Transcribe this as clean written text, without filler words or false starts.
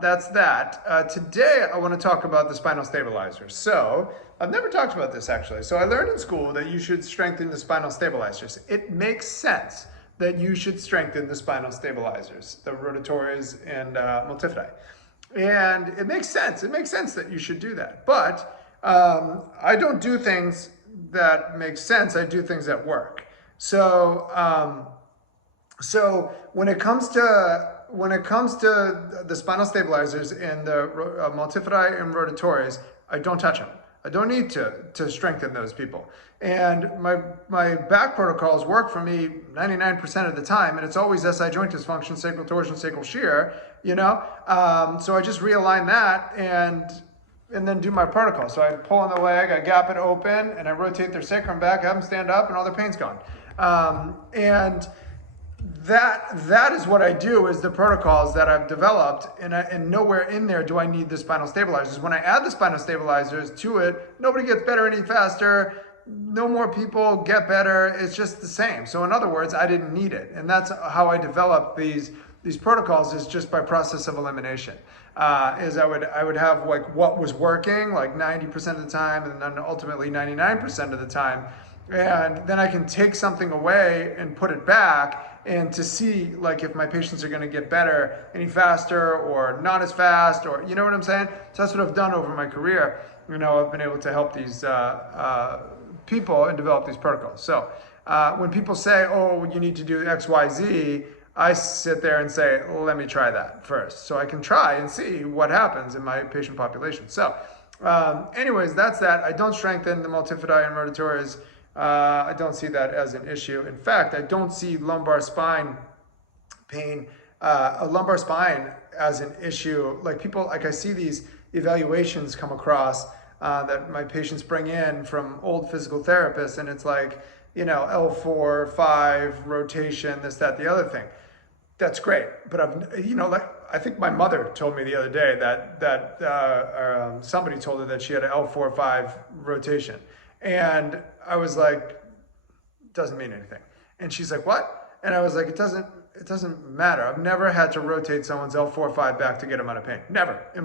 that's that. Today, I want to talk about the spinal stabilizers. So, I've never talked about this actually. So, I learned in school that you should strengthen the spinal stabilizers. It makes sense that you should strengthen the spinal stabilizers, the rotatories and multifidi. And it makes sense. It makes sense that you should do that. But I don't do things that make sense. I do things that work. So when it comes to the spinal stabilizers and the multifidi and rotatories, I don't touch them. I don't need to strengthen those people. And my back protocols work for me 99% of the time, and it's always SI joint dysfunction, sacral torsion, sacral shear, So I just realign that and then do my protocol. So I pull on the leg, I gap it open, and I rotate their sacrum back, have them stand up, and all their pain's gone. And that is what I do, is the protocols that I've developed, and nowhere in there do I need the spinal stabilizers. When I add the spinal stabilizers to it, nobody gets better any faster, no more people get better, it's just the same. So in other words, I didn't need it. And that's how I developed these protocols, is just by process of elimination. Is I would have like what was working like 90% of the time, and then ultimately 99% of the time. And then I can take something away and put it back, and to see like if my patients are going to get better any faster or not as fast, or you know what I'm saying? So that's what I've done over my career. I've been able to help these people and develop these protocols. So when people say, oh, you need to do X, Y, Z, I sit there and say, let me try that first. So I can try and see what happens in my patient population. So anyways, that's that. I don't strengthen the multifidi and rotatories. I don't see that as an issue. In fact, I don't see lumbar spine pain, a lumbar spine as an issue. Like I see these evaluations come across that my patients bring in from old physical therapists, and it's like, L4, 5, rotation, this, that, the other thing. That's great. But I think my mother told me the other day that somebody told her that she had an L4, 5 rotation. And I was like, doesn't mean anything. And she's like, what? And I was like, it doesn't matter. I've never had to rotate someone's L4, 5 back to get them out of pain. Never in my